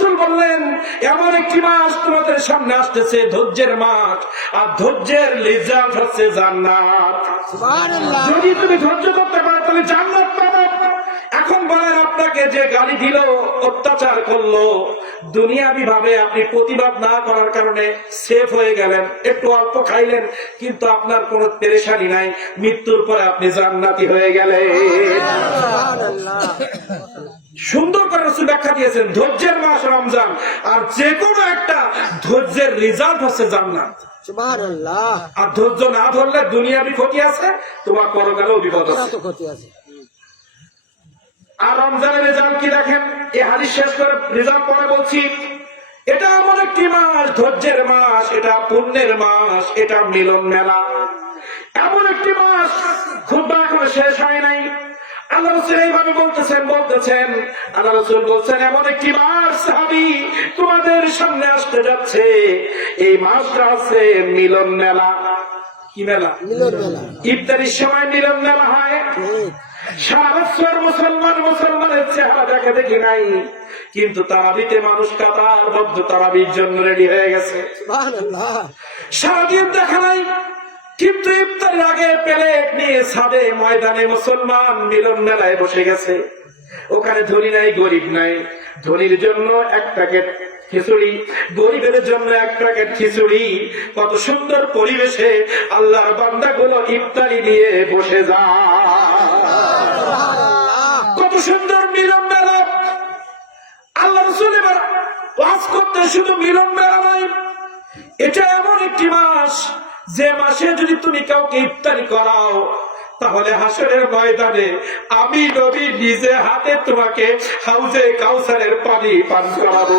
রাসূল বললেন এমন একটি মাস তোমাদের সামনে আসতেছে, ধৈর্যের মাস, আর ধৈর্যের রেজাল্ট হচ্ছে জান্নাত। সুবহানাল্লাহ। যদি তুমি ধৈর্য করতে পারো তাহলে জান্নাত পাবে। এখন বলেন, আপনাকে যে গালি দিল, অত্যাচার করলো, দুনিয়াবি ভাবে আপনি প্রতিবাদ না করার কারণে সেফ হয়ে গেলেন, একটু অল্প খাইলেন, কিন্তু আপনার কোনো পেরেশানি নাই, মৃত্যুর পরে আপনি জান্নাতি হয়ে গেলেন। সুন্দর করে রাসূল ব্যাখ্যা দিয়েছেন, ধৈর্যের মাস রমজান, আর যে কোনো একটা ধৈর্যের রেজাল্ট হচ্ছে জান্নাত। সুবহানাল্লাহ। আর ধৈর্য না ধরলে দুনিয়াবি ক্ষতি আছে, তোমার পরকালেও বিপদ আছে। আর রমজানের রেজাল্ট কি দেখেন, এই হাদিস শেষ করে রেজাল্ট পরে বলছি, এটা এমন একটি মাস, ধৈর্যের মাস, এটা পুণ্যের মাস, এটা মিলন মেলা, এমন একটি মাস খুতবা এখনো শেষ হয় নাই। আল্লাহ রাসূল এইভাবে বলতেছেন আল্লাহ রাসূল বলছেন এমন একটি মাস সাহাবী তোমাদের সামনে আসতে যাচ্ছে, এই মাসটা আছে মিলন মেলা। কি মেলা? মিলন মেলা। ইফতারির সময় মিলন মেলা হয়। সারা বছর মুসলমানের চেহারা দেখি নাই, কিন্তু তারাবিতে মানুষ কাতারবদ্ধ তারাবির জন্য রেডি হয়ে গেছে। সুবহানাল্লাহ। সারাদিন দেখা নাই, কিন্তু ইফতারের আগে প্লেট নিয়ে ছাদে ময়দানে মুসলমান মিলন মেলায় বসে গেছে। ওখানে ধনী নাই, গরিব নাই, ধনীর জন্য এক প্যাকেট খিচুড়ি, গরিবের জন্য এক প্যাকেট খিচুড়ি। কত সুন্দর পরিবেশে আল্লাহর বান্দাগুলো ইফতারি নিয়ে বসে যায়, কত সুন্দর মিলন মেলা। আল্লাহ রাসূল এবার ওয়াজ করতে শুধু মিলন মেলা নয়, এটা এমন একটি মাস যে মাসে যদি তুমি কাউকে ইফতারি করাও, তাহলে হাসরের ময়দানে আমি নবী নিজে হাতে তোমাকে হাউজে কাউসারের পানি পান করাবো।